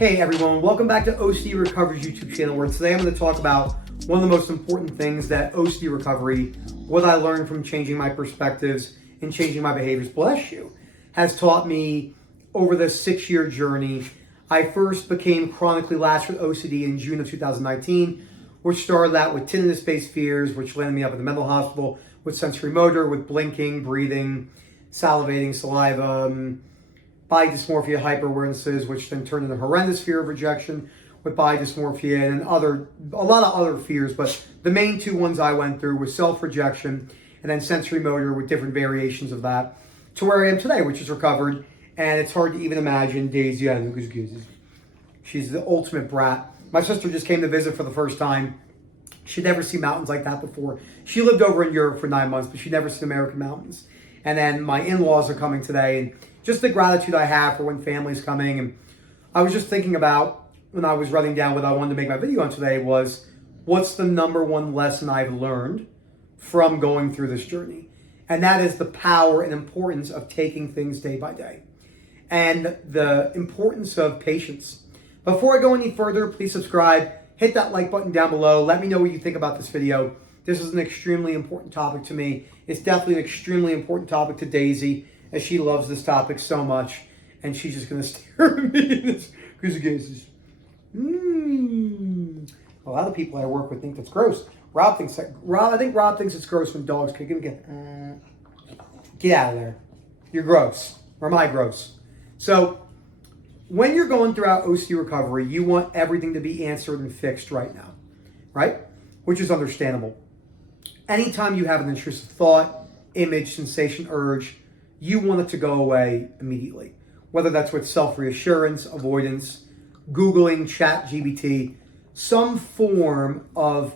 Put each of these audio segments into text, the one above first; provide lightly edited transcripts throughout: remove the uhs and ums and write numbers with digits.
Hey everyone, welcome back to OCD Recovery's YouTube channel, where today I'm going to talk about one of the most important things that OCD recovery, what I learned from changing my perspectives and changing my behaviors, bless you, has taught me over this 6-year journey. I first became chronically latched with OCD in June of 2019, which started out with tinnitus-based fears, which landed me up in the mental hospital with sensorimotor, with blinking, breathing, salivating, saliva, body dysmorphia, hyperawarenesses, which then turned into horrendous fear of rejection with body dysmorphia and a lot of other fears. But the main two ones I went through was self-rejection and then sensorimotor with different variations of that to where I am today, which is recovered. And it's hard to even imagine Daisy. She's the ultimate brat. My sister just came to visit for the first time. She'd never seen mountains like that before. She lived over in Europe for 9 months, but she'd never seen American mountains. And then my in-laws are coming today, and just the gratitude I have for when family's coming. And I was just thinking about, when I was writing down what I wanted to make my video on today, was what's the number one lesson I've learned from going through this journey? And that is the power and importance of taking things day by day and the importance of patience. Before I go any further, please subscribe, hit that like button down below. Let me know what you think about this video. This is an extremely important topic to me. It's definitely an extremely important topic to Daisy, as she loves this topic so much, and she's just gonna stare at me in this crazy cases. A lot of people I work with think that's gross. I think Rob thinks it's gross when dogs kick him. Get out of there. You're gross. Or am I gross? So, when you're going throughout OCD recovery, you want everything to be answered and fixed right now, right? Which is understandable. Anytime you have an intrusive thought, image, sensation, urge, you want it to go away immediately. Whether that's with self-reassurance, avoidance, Googling, ChatGPT, some form of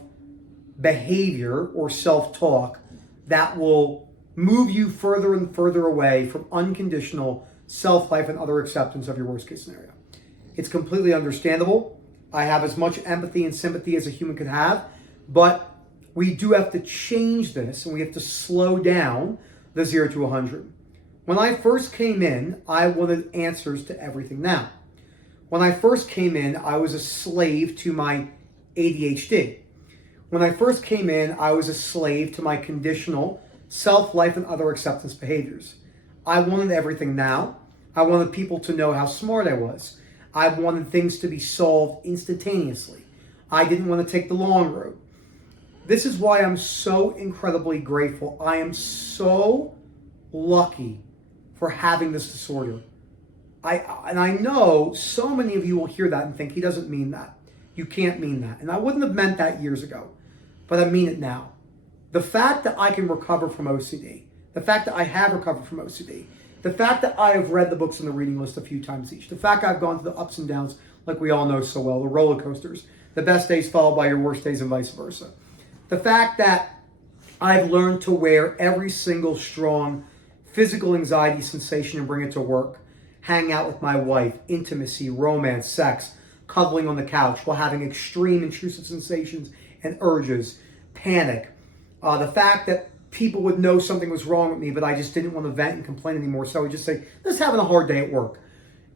behavior or self-talk that will move you further and further away from unconditional self-life and other acceptance of your worst-case scenario. It's completely understandable. I have as much empathy and sympathy as a human could have, but we do have to change this, and we have to slow down the 0 to 100. When I first came in, I wanted answers to everything now. When I first came in, I was a slave to my ADHD. When I first came in, I was a slave to my conditional self-life and other acceptance behaviors. I wanted everything now. I wanted people to know how smart I was. I wanted things to be solved instantaneously. I didn't want to take the long road. This is why I'm so incredibly grateful. I am so lucky for having this disorder. I know so many of you will hear that and think, he doesn't mean that. You can't mean that. And I wouldn't have meant that years ago, but I mean it now. The fact that I can recover from OCD, the fact that I have recovered from OCD, the fact that I have read the books on the reading list a few times each, the fact I've gone through the ups and downs like we all know so well, the roller coasters, the best days followed by your worst days and vice versa. The fact that I've learned to wear every single strong physical anxiety sensation and bring it to work, hang out with my wife, intimacy, romance, sex, cuddling on the couch while having extreme intrusive sensations and urges, panic. The fact that people would know something was wrong with me, but I just didn't want to vent and complain anymore. So I would just say, just having a hard day at work.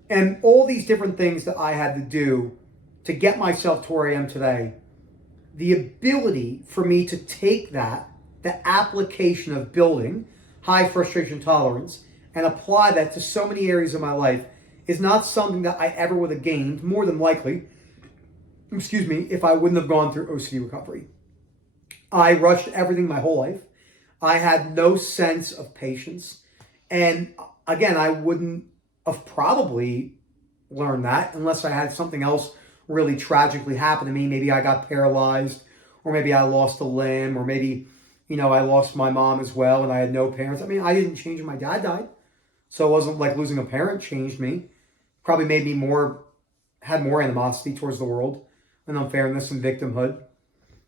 And all these different things that I had to do to get myself to where I am today. The ability for me to take that, the application of building high frustration tolerance, and apply that to so many areas of my life is not something that I ever would have gained, more than likely, if I wouldn't have gone through OCD recovery. I rushed everything my whole life. I had no sense of patience. And again, I wouldn't have probably learned that unless I had something else really tragically happen to me. Maybe I got paralyzed, or maybe I lost a limb, or maybe, I lost my mom as well and I had no parents. I mean, I didn't change when my dad died. So it wasn't like losing a parent changed me. Probably made me had more animosity towards the world and unfairness and victimhood.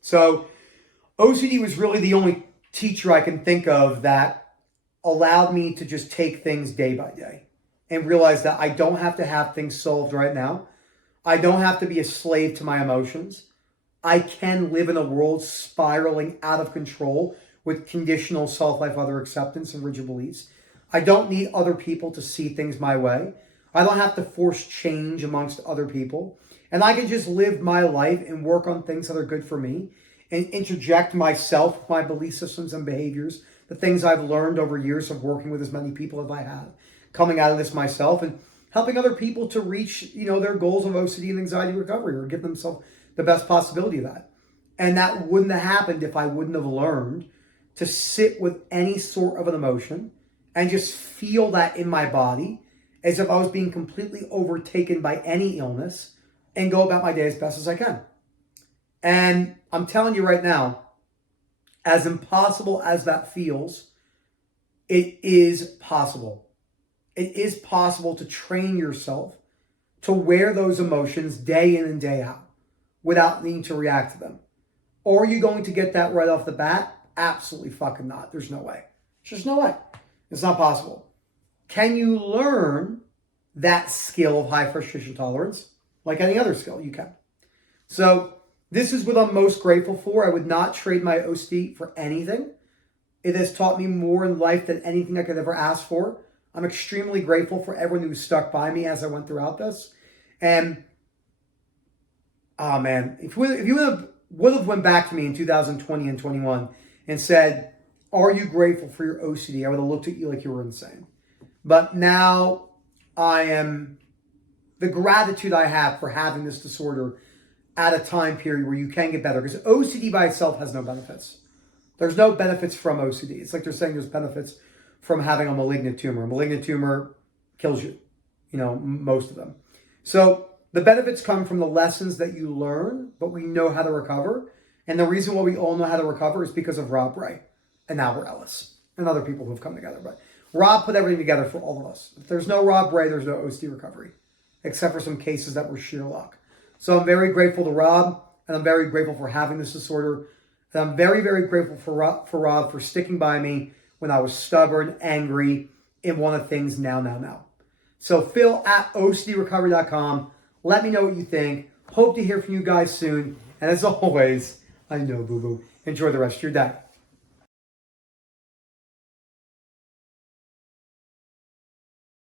So OCD was really the only teacher I can think of that allowed me to just take things day by day and realize that I don't have to have things solved right now. I don't have to be a slave to my emotions. I can live in a world spiraling out of control with conditional self-life, other acceptance, and rigid beliefs. I don't need other people to see things my way. I don't have to force change amongst other people. And I can just live my life and work on things that are good for me and interject myself, my belief systems and behaviors, the things I've learned over years of working with as many people as I have, coming out of this myself and helping other people to reach, their goals of OCD and anxiety recovery or give themselves the best possibility of that. And that wouldn't have happened if I wouldn't have learned to sit with any sort of an emotion and just feel that in my body as if I was being completely overtaken by any illness and go about my day as best as I can. And I'm telling you right now, as impossible as that feels, it is possible. It is possible to train yourself to wear those emotions day in and day out without needing to react to them. Or are you going to get that right off the bat? Absolutely fucking not. There's no way. There's just no way. It's not possible. Can you learn that skill of high frustration tolerance? Like any other skill, you can. So this is what I'm most grateful for. I would not trade my OCD for anything. It has taught me more in life than anything I could ever ask for. I'm extremely grateful for everyone who stuck by me as I went throughout this. And, oh man, if you would have went back to me in 2020 and 21 and said, are you grateful for your OCD? I would have looked at you like you were insane. But now the gratitude I have for having this disorder at a time period where you can get better. Because OCD by itself has no benefits. There's no benefits from OCD. It's like they're saying there's benefits from having a malignant tumor. A malignant tumor kills you, most of them. So the benefits come from the lessons that you learn, but we know how to recover. And the reason why we all know how to recover is because of Rob Ray and Albert Ellis and other people who have come together. But Rob put everything together for all of us. If there's no Rob Ray, there's no OCD recovery, except for some cases that were sheer luck. So I'm very grateful to Rob, and I'm very grateful for having this disorder. And I'm very, very grateful for Rob for sticking by me when I was stubborn, angry, and wanted things now. So Phil at OCDrecovery.com. Let me know what you think. Hope to hear from you guys soon. And as always, I know, boo-boo. Enjoy the rest of your day.